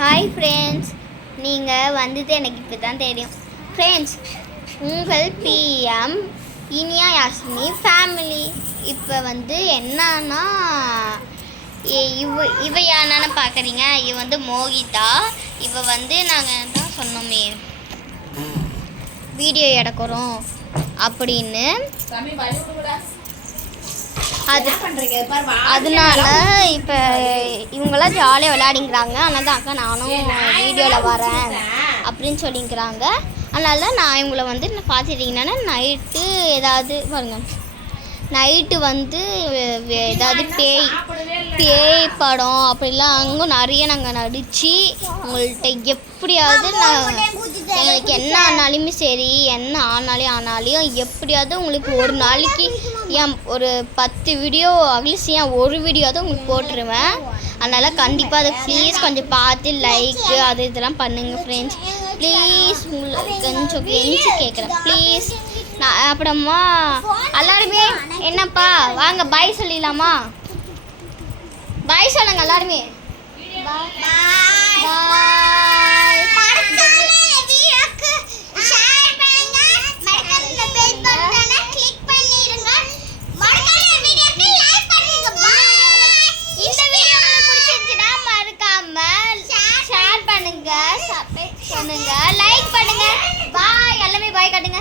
Hi friends, நீங்கள் வந்தது எனக்கு இப்போ தான் தெரியும். ஃப்ரெண்ட்ஸ், உங்கள் பிஎம் இனியா யாஸ்மினி ஃபேமிலி. இப்போ என்னன்னா இவ யானான்னு பார்க்குறீங்க. இவ மோகிதா. இவ நாங்கள் தான் சொன்னோமே வீடியோ எடுக்கிறோம் அப்படின்னு. அதனால இப்போ இவங்களாம் ஜாலியாக விளையாடிங்கிறாங்க. அதனால தான் அக்கா நானும் வீடியோவில் வரேன் அப்படின்னு சொல்லிக்கிறாங்க. அதனால நான் இவங்கள பார்த்துட்டிங்கன்னா நைட்டு ஏதாவது பாருங்கள், நைட்டு ஏதாவது பேய் படம் அப்படிலாம் அங்கே நிறைய நாங்கள் நடித்து உங்கள்கிட்ட எப்படியாவது எங்களுக்கு என்ன ஆனாலுமே சரி, என்ன ஆனாலையும் எப்படியாவது உங்களுக்கு ஒரு நாளைக்கு ஒரு 10 வீடியோ அட்லீஸ்ட் ஒரு வீடியோவாவது உங்களுக்கு போட்டுருவேன். அதனால் கண்டிப்பாக அதை ப்ளீஸ் கொஞ்சம் பார்த்து லைக்கு அது இதெல்லாம் பண்ணுங்கள் ஃப்ரெண்ட்ஸ். ப்ளீஸ் உங்களுக்கு கொஞ்சம் கெஞ்சி கேட்குறேன் ப்ளீஸ். நான் அப்புறமா எல்லாருமே என்னப்பா வாங்க பாய் சொல்லிடலாமா? பாய் சொல்லுங்க எல்லாருமே. லைக் பண்ணுங்க. பாய் எல்லாமே பாய் காட்டுங்க.